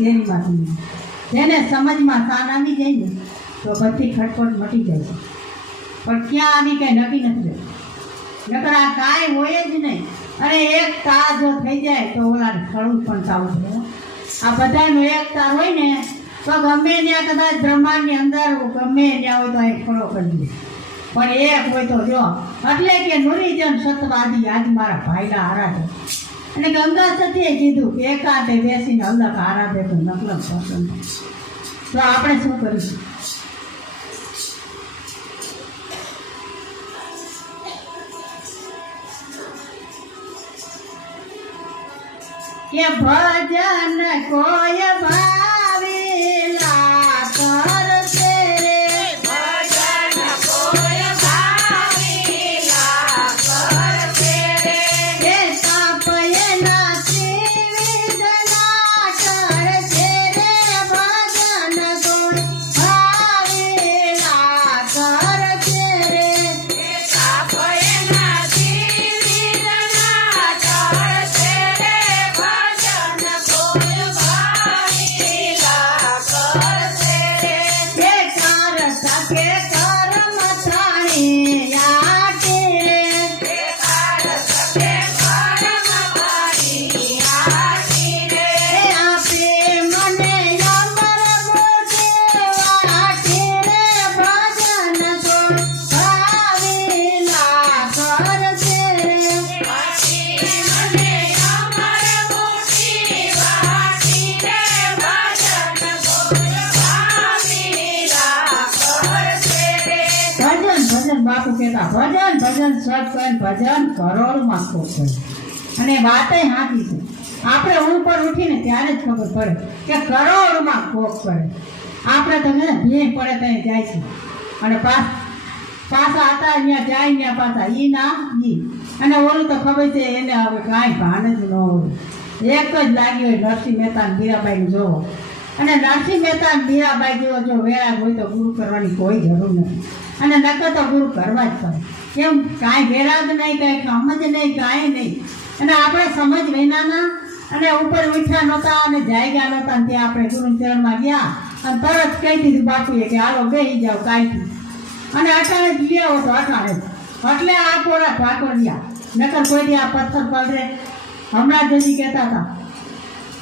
ઝેરીમાંથી જેને સમજમાં સાન આવી જાય ને, તો બધી ખટપટ મટી જાય છે. પણ ક્યાં આવી કંઈ નક્કી નથી. નકર આ કાંઈ હોય જ નહીં. અને એક તાર જો થઈ જાય તો ઓલા ખડું પણ ચાલુ થાય આ બધાનો એક તાર હોય ને, તો ગમે ત્યાં કદાચ બ્રહ્માંડની અંદર ગમે ત્યાં હોય તો એ ખડો કરી દે. પણ એક હોય તો જો, એટલે કે નુરીજન સતવાદી આજ મારા ભાઈના આરાધે અને ગંગા સતીએ કીધું કે એકાંતે બેસીને અલગ આરાધે તો પસંદ તો આપણે શું કરીશું? કે ભજન કોઈ ભજન સત કર ભજન કરોડમાં છે અને વાતે હાથી છે આપણે ઉપર પર ઉઠીને ત્યારે જ ખબર પડે કે કરોડમાં કોક પડે. આપણે તો ને ભીડ પડે ત્યાં જાય છે. અને પાસ પાછા હતા અહીંયા, જાય ત્યાં પાછા. ઈ ના, ઈ. અને ઓલું તો ખબર છે, એને હવે કાંઈ ભાન જ ન હોય. એક જ લાગી હોય નરસિંહ મહેતા ને મીરાબાઈ જોવો. અને નરસિંહ મહેતા મીરાબાઈ જેવો જો વેળા હોય તો ગુરુ કરવાની કોઈ જરૂર નથી. અને નકર તો ગુરુ કરવા જ પડે કેમ? કાંઈ વેરા જ નહીં કાંઈ સમજ નહીં, કાંઈ નહીં. અને આપણે સમજ વિનાના અને ઉપર ઉઠ્યા નહોતા અને જાયગા નહોતા ને ત્યાં આપણે ગુરુ ચરણમાં ગયા. અને તરત કહી દીધું બાપુએ કે, હાલો બેસી જાઓ કાંઈથી. અને અટાણે જ લેવો તો અટાણે. એટલે આ પોળા ઠાકોરિયા નકર કોઈ આ પથ્થર પલરે હમણાં જ કહેતા હતા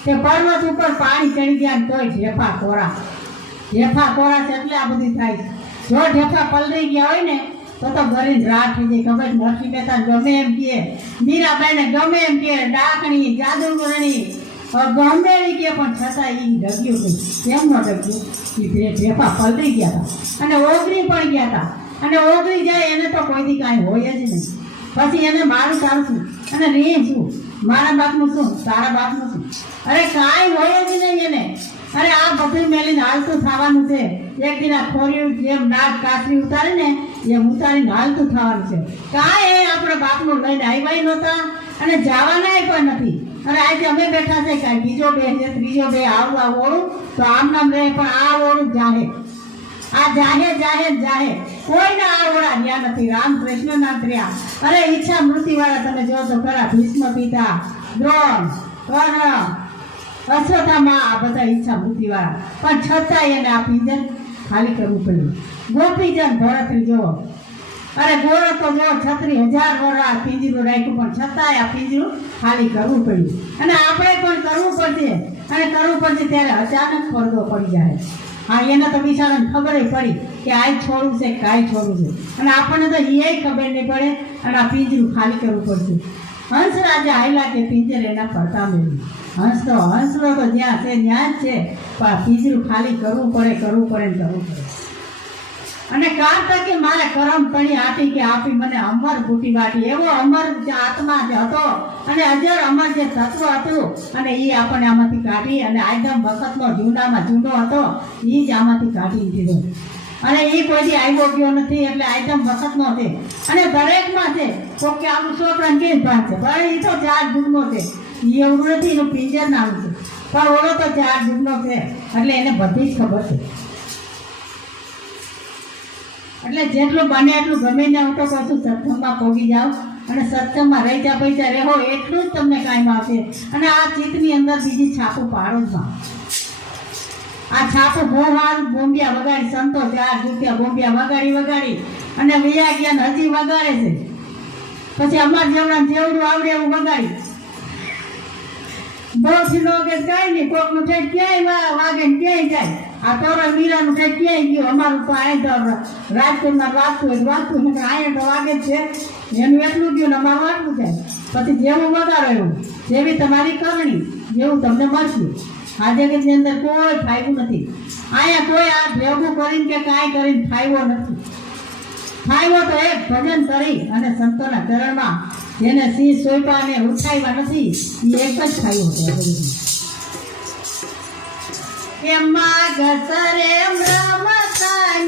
કે, પર્વત ઉપર પાણી ચડી ગયા ને તોય ઢેફા કોરા. ઢેફા કોરા છે એટલે આ બધી થાય જો ઢેફા પલરી ગયા હોય ને તો તો ભરીને રાત થઈ ખબર છે, નરસિંહ ગમે એમ કહે. મીરાબાઈને ગમે એમ કહે ડાકણી જાદુગરણી. ગમે એમ કે પણ છતાં એ ડગ્યું નહીં. કેમ ન ડગ્યું? એ ભે- ઢેફા પલરી ગયા હતા અને ઓગળી પણ ગયા હતા અને ઓગળી જાય એને તો કોઈ દી કાંઈ હોય જ નહીં. પછી એને મારું સારું શું અને રે છું મારા બાપનું શું? તારા બાપનું શું? અરે કાંઈ હોય જ નહીં એને. અરે આ બધું મેલી હાલતું થવાનું છે. એક દિન આ ખોરિયું જેમ નાક કાસરી ઉતારે ને એમ ઉતારીને હાલતું થવાનું છે. કાંઈ એ આપણા બાપનું લઈને આવ્યા નહોતા અને જવાના પણ નથી. અને આજે અમે બેઠા છે કાંઈ બીજો બે છે, ત્રીજો બે આવું આ ઓળું, તો આમ નામ રહે, પણ આ ઓળું જાહે. આ જાહેર જાહેર કોઈના આ ઓળા રહ્યા નથી. રામ કૃષ્ણ ના રહ્યા. અરે ઈચ્છા મૃત્યુ વાળા તમે જો તો ખરા, ભીષ્મ પિતા, દ્રોણ, કર્ણ અશ્વત્થામા આ બધા ઈચ્છા મૃત્યુવાળા પણ છતાંય એને આ પિંજર ખાલી કરવું પડ્યું. ગોપીજન ભરતરી જુઓ. અરે ગોળો તો જો છત્રી હજાર વર્ષ આ પિંજરું રાખ્યું, પણ છતાંય આ પિંજરું ખાલી કરવું પડ્યું. અને આપણે પણ કરવું પડશે. અને કરવું પડશે ત્યારે અચાનક પડદો પડી જાય. હા, એને તો બિચારાને ખબર પડી કે આ છોડવું છે કાંઈ છોડવું છે. અને આપણને તો એ ખબર નહીં પડે અને આ પિંજરું ખાલી કરવું પડશે. હંસ રાજા આયલા કે પિંજર એના ફરતા મેળવી. હંસ તો હંસલો તો જ્યાં છે, ત્યાં જ છે. પણ પિંજરું ખાલી કરવું પડે કરવું પડે ને કરવું પડે. અને કાંતા કે મારે કરમ પણી આપી કે આપી મને અમર ફૂટી વાટી એવો અમર જે આત્મા જે હતો અને અજર અમર જે તત્વ હતું અને એ આપણને આમાંથી કાઢી અને આદમ વખતનો જૂનામાં જૂનો હતો એ જ આમાંથી કાઢી દીધો. અને એ કોઈથી આવ્યો ગયો નથી, એટલે આઈટમ વખતનો છે. અને દરેકમાં છે, કોક આવું સો રંગીન ભાગ છે. પણ એ તો ચાર ગુણનો છે. એવું નથી, એનું પિંજર નામ છે. પણ ઓલો તો ચાર ગુણનો છે. એટલે એને બધી જ ખબર છે. એટલે જેટલું બને એટલું ગમે ને હું તો છું સત્સંગમાં પોગી જાઓ. અને સત્સંગમાં રહેતા પૈસા રહો, એટલું જ તમને કાંઈ આવશે. અને આ ચિત્તની અંદર બીજી છાપું પાડો જ માં આ છાપો બહુ સારું બોમ્બિયા વગાડી સંતો ચાર રૂપિયા બોમ્બિયા વગાડી વગાડી. અને વિયા ગયા હજી વગાડે છે. પછી અમાર જેવડા જેવડું આવડે એવું વગાડી. બહુ નો કઈ નહીં કોકનું ઠેઠ ક્યાંય વાગે ક્યાંય જાય. આ તોરણ મીરા નું ક્યાંય ગયું? અમારું તો તો રાજકોટમાં વાગતું હોય વાગતું હોય. તો વાગે છે. એનું એટલું ગયું ને અમારું આટલું જાય. પછી જેવું વગાડો જેવી તમારી કરણી, જેવું તમને મળશે. આ જગતની અંદર કોઈ ફાયદો નથી. અહીંયા કોઈ આ ભેગું કરીને કે કાંઈ કરીને ફાયદો નથી. ફાયદો તો એક, ભજન કરી અને સંતોના ચરણમાં જેને સિંહ સોયપા અને ઉઠાવ્યા નથી એ એક જ ફાયદો છે એમાં માગસરે બ્રહ્મચાય